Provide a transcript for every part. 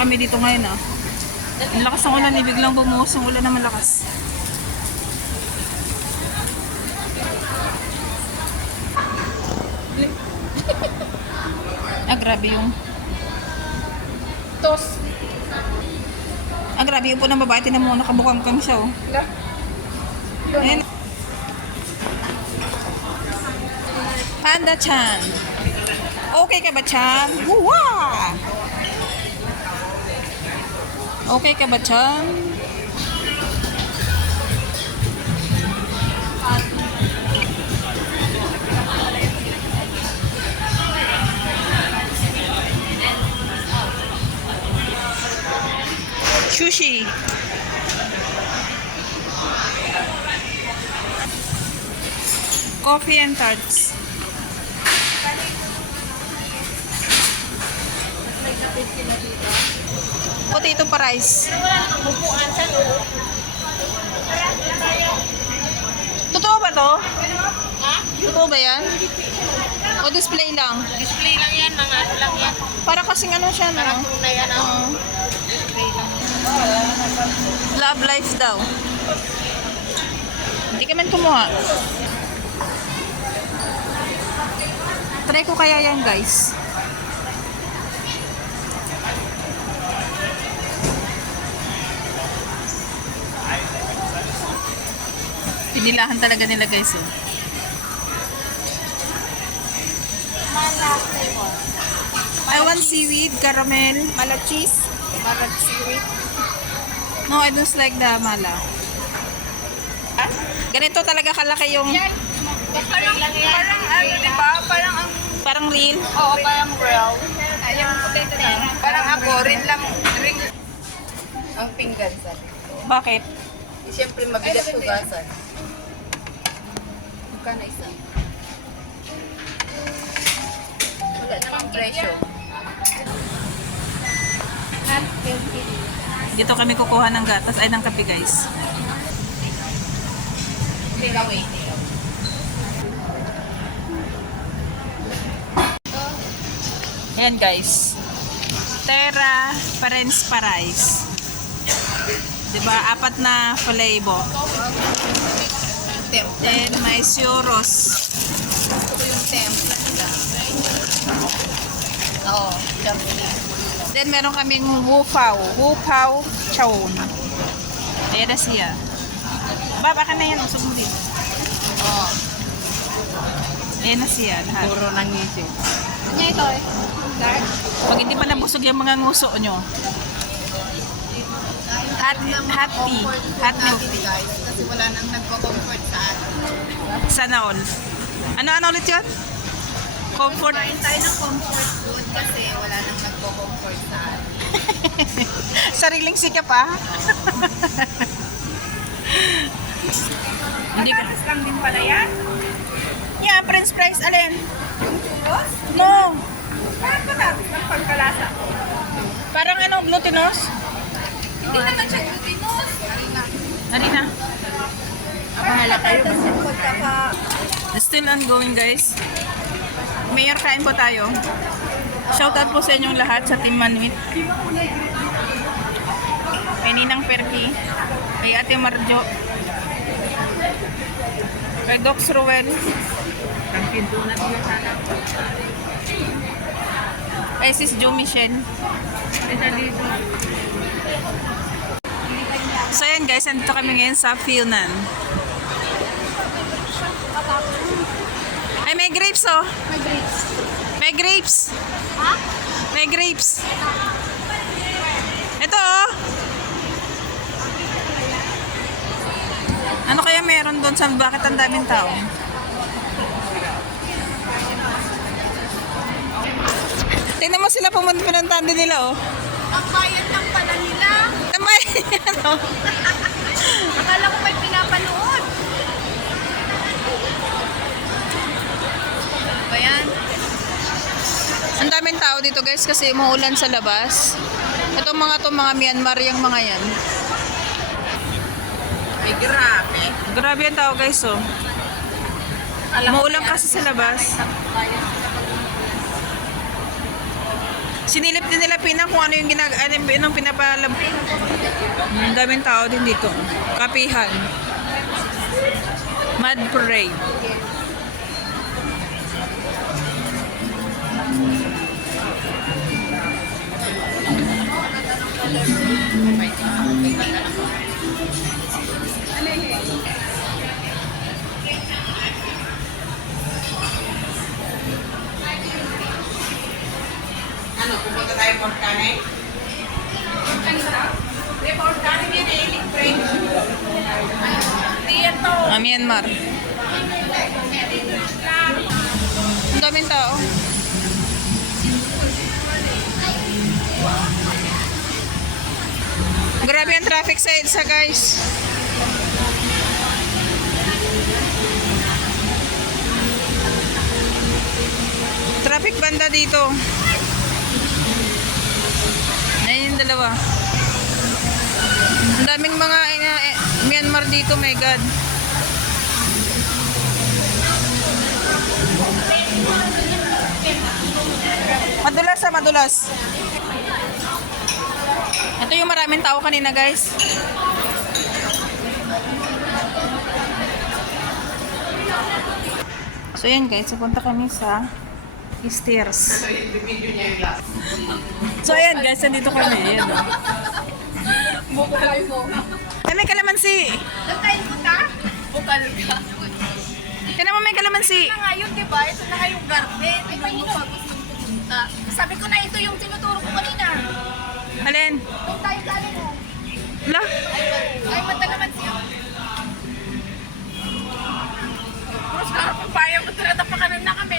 kami dito ngayon ah. Ang lakas ng ulan, biglang bumuhos yung ulan na malakas. Grabe yung Tos. grabe yung po ng babae. Tinan mo, nakabukang kami siya oh. Ayan. Panda-chan. Okay ka ba, Chan? Wow! Okay ka ba, Chan? Sushi. Coffee and tarts. Potato fries. Totoo ba to? Ha? Totoo ba yan? O display lang? Display lang yan, mga ano lang yan. Para kasing ano siya, Parang no? tunay yan, oh. Display lang. Love life daw. Hindi ka man kumuha. Try ko kaya yan, guys. Pinilahan talaga nila, guys, oh. Mala flavor. I want seaweed, caramel. Mala cheese. Mala seaweed. No, I don't like the mala. Ganito talaga kalaki yung Yan. Parang ano, di ba? Parang ang... parang real. Oo, parang real. Yung potato na. Parang ako, rin lang. Rin. Ang pinggan sa. Bakit? Siyempre, mabigat tugasan. Magkano isa? Wala namang presyo. Dito kami kukuha ng gatas, ay ng kape, guys. Take away. Ayan, guys. Terra Parents Parais. Diba? Apat na flavor. Temp. Then, may churros. Ito yung temp. Oo, temp. Then, meron kaming wupao. Wupao chown. Ayan na siya. Baba ka na yan. Usog mo dito. Oo. Ayan na siya. Lahat. Puro ng ngisi. Ano ito eh? Dark? Pag hindi pa nabusog yung mga nguso nyo. Hot tea. Hot milk tea. Guys, kasi wala nang nagko-comfort sa atin. Sana all. Ano ulit yun? Comfort. Kain tayo ng comfort food kasi wala nang nagko-comfort sa atin. Sariling sikap ah. Hindi ka. Patatas lang din pala yan? Yeah, french fries. Alin? Churros? No. Parang patatas ng pagkalasa. Parang ano, glutinous? Hindi naman siya glutinous. Harina. Bahala kayo. Pagkaka... Still ongoing, guys. Mayor, kain po tayo. Shoutout po sa inyong lahat sa Team Manuit. Kay Ninang Perky. Kay Ate Marjo. Kay Docs Ruel. Kankin donut yun sana. Kay Sis Jo Michelle. Isa dito. So yan, guys, nandito kami ngayon sa Funan. Ay, may grapes oh. May grapes. May grapes. Ha? May grapes. Ito oh. Ano kaya meron doon sa bakit ang daming tao? Tingnan mo sila pumunta pinuntahan din nila oh. Ang bayad lang pala nila. Tambay ano? Akala ko may pinapanood. Ba yan? Ang daming tao dito, guys, kasi umuulan sa labas. Itong mga Myanmar yung mga yan. Ay, grabe. Grabe ang tao, guys, oh. Umuulan kasi sa labas. Sinilip din nila Pinang kung ano yung anong pinapalab. Ang daming tao din dito. Kapihan. Mad parade. Ano, pupunta tayo Port Caning? Port Caning yan eh, French. Dito. Myanmar. Ang daming tao. Grabe ang traffic sa EDSA, guys. Traffic banda dito. Ayun yung dalawa. Ang daming mga Myanmar dito, my God. Madulas madulas. Ito yung maraming tao kanina, guys. So yan, guys, pupunta kami sa stairs. So ayan, guys, nandito kami. Ayan, oh. Bukal mo. Ay, may kalamansi. Nagtayin mo ta? Bukal ka. Kaya mo may kalamansi. Ito na nga yun, diba? Ito na nga yung garden. Ito mo pa gustong pumunta. Sabi ko na ito yung tinuturo ko kanina. Alin? Kung tayo galing mo. Wala. Ay, mata naman siya. Mas karapang payang mo tirada pa kanan na kami.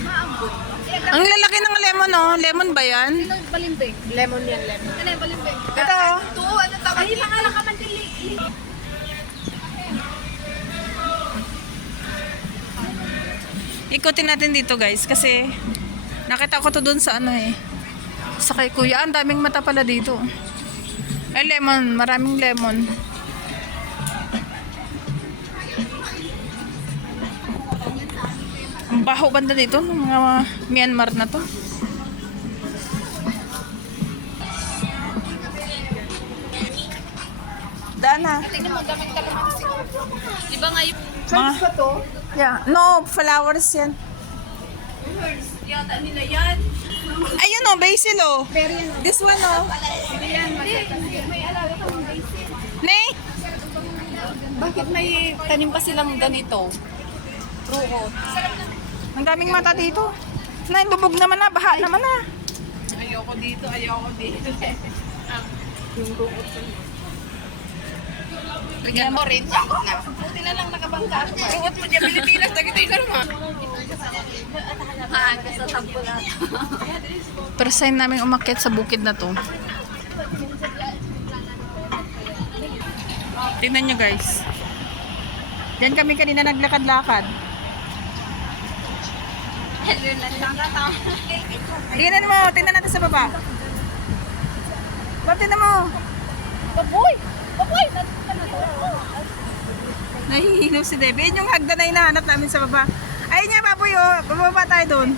Maambot. Ang lalaki ng lemon, oh. Lemon ba yan? Balimbing. Lemon yan, lemon. Ano yung balimbing? Ito, oh. Ito, ano tawag? Ay, pangalan ka man dili. Ikutin natin dito, guys, kasi nakita ko to dun sa ano eh. Sa kay kuya, ang daming mata pala dito. Ay, lemon. Maraming lemon. Ang baho banda dito ng mga Myanmar na to. Daan na. Tingnan mo, daming kalamansi. Di ba nga yung... Mga, to? yeah. No, flowers yan. Yata nila yan. Ayun, oh, basil, oh. This one, oh. Hindi, may alaga ka ng basil. Nay? Bakit may tanim pa silang ganito? Ruhot. Ang daming mata dito. Nay, bubog naman na. Baha naman na. Ayoko dito, ayoko dito. Yung ruhot ko. Bigyan mo rin, sakot na. Buti na lang nakabangka. Ruhot mo dyan, Pilipinas, nagitigan mo. Maaga sa tampo natin. First time namin umakyat sa bukid na to. Tingnan nyo, guys. Diyan kami kanina naglakad-lakad. Tingnan mo, tingnan natin sa baba. Tingnan mo. Baboy! Baboy! Nahihilo si Debbie. Yun yung hagdan na hinahanap namin sa baba. Ayun niya, baboy, oh. Bababa tayo doon.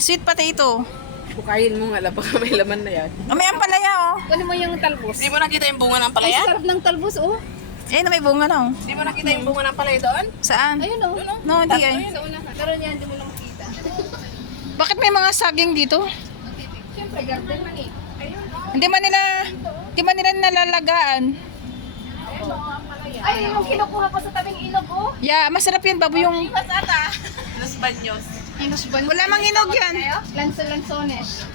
Sweet potato. Bukayin mo nga, baka may laman na yan. Oh, may ampalaya, oh. Kunin mo yung talbos. Di mo nakita yung bunga ng Ay, palaya? sarap ng talbos, oh. Ayun na, may bunga na, oh. Di mo nakita yung bunga ng palaya doon? Saan? Ayun, oh. No, hindi ay. Sa unahan. Pero niya, hindi mo lang makita. Bakit may mga saging dito? Siyempre, garden man eh. Hindi man nila nalalagaan. Ay, yung kinukuha ko sa tabing ilog, oh. Yeah, masarap yan, baboy yung... Mas ata. Los Baños. Inos ba? Wala mang hinog yan. Lansones.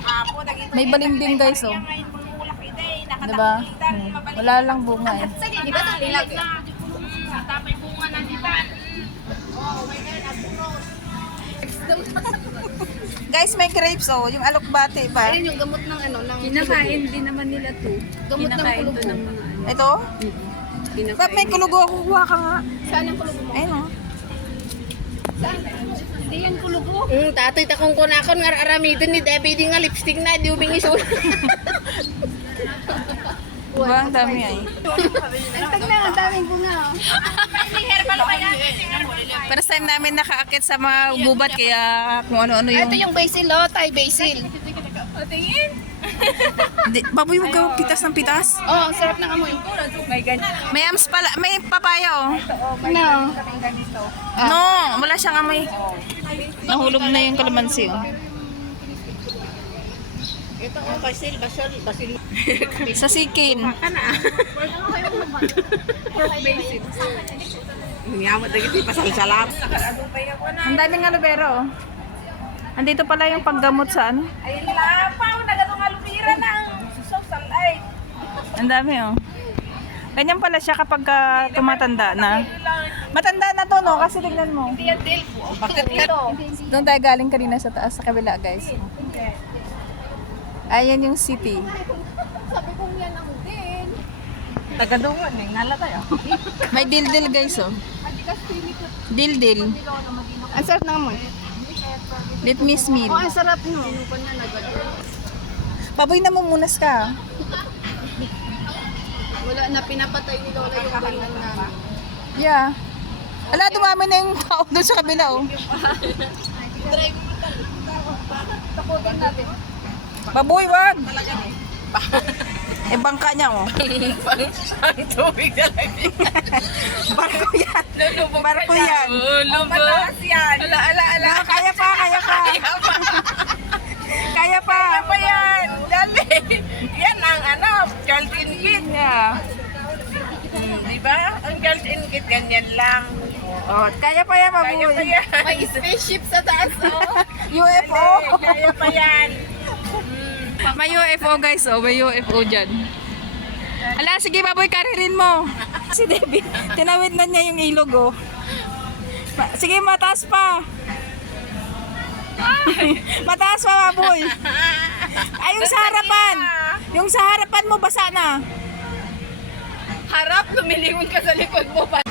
Apo, nakita May balimbing, guys, oh. ngayon bumulak ito eh. Diba? Wala lang bunga, eh. Sige, di ba sa ilag? Tapay bunga na dito. Guys, may grapes, oh. Yung alokbate pa. Ayun yung gamot ng ano, ng Kinakain din naman nila to. gamot ng Kinakain to kulugo. ng mga ano. Ito? Ba't may kulugo? Kukuha ka nga. Saan ang kulugo mo? Ayun, oh. Saan? Hindi yan kulugo. Tatoy takong kunakon nga aramidon ni Debbie di nga lipstick na di ubing isun. Diba? Ang dami ay. Tignan, ang daming bunga. Oh. First time namin nakaakit sa mga gubat kaya kung ano-ano yung... Ito yung basil, oh. Thai basil. Baboy, huwag ka pitas ng pitas. Oh, ang sarap ng amoy. May ams pala, may papaya oh. No. No, wala siyang amoy. Nahulog na yung kalamansi oh. Ito ko basil. Sa sikin. Niyamot na kita pasalsalap. Ang daming alubero oh. Andito pala yung paggamot sa ano. Ay, lapaw. Nagatong alubira na ang susosal. Ay. Ang dami oh. Ganyan pala siya kapag tumatanda na. Matanda na to no, kasi tignan mo. Bakit ka? Doon tayo galing kanina sa taas, sa kabila guys. Ayan yung city. Tagadungan eh. Nala tayo. May dildil guys oh. Dildil. Ang sarap ng amoy. Let me smell. Oh, ang sarap no. Baboy na mumunas ka. Wala na, pinapatay ni Lola yung bangan namin. Yeah. Ala, dumami na yung tao doon sa kabila oh. Takutin natin. Baboy, wag! Eh, bangka niya oh. Ang tubig na lang. Barko yan. Barko yan. Mataas yan. Ala. Kaya pa, kaya pa. Kaya pa. Ano pa yan? Dali. Yan ang ano, girls in kit. Yeah. Diba? Ang girls in kit, ganyan lang. Oh, kaya pa yan, Kaya pa baboy. yan. May spaceship sa taas, oh. UFO. Kaya pa yan. May UFO guys, oh. May UFO dyan. Ala, sige baboy, karirin mo. Si David, tinawid na niya yung ilog, oh. Sige, mataas pa. Mataas pa, baboy. Ay, yung sa harapan. Yung sa harapan mo, basa na. Harap, lumilingon ka sa likod mo pa.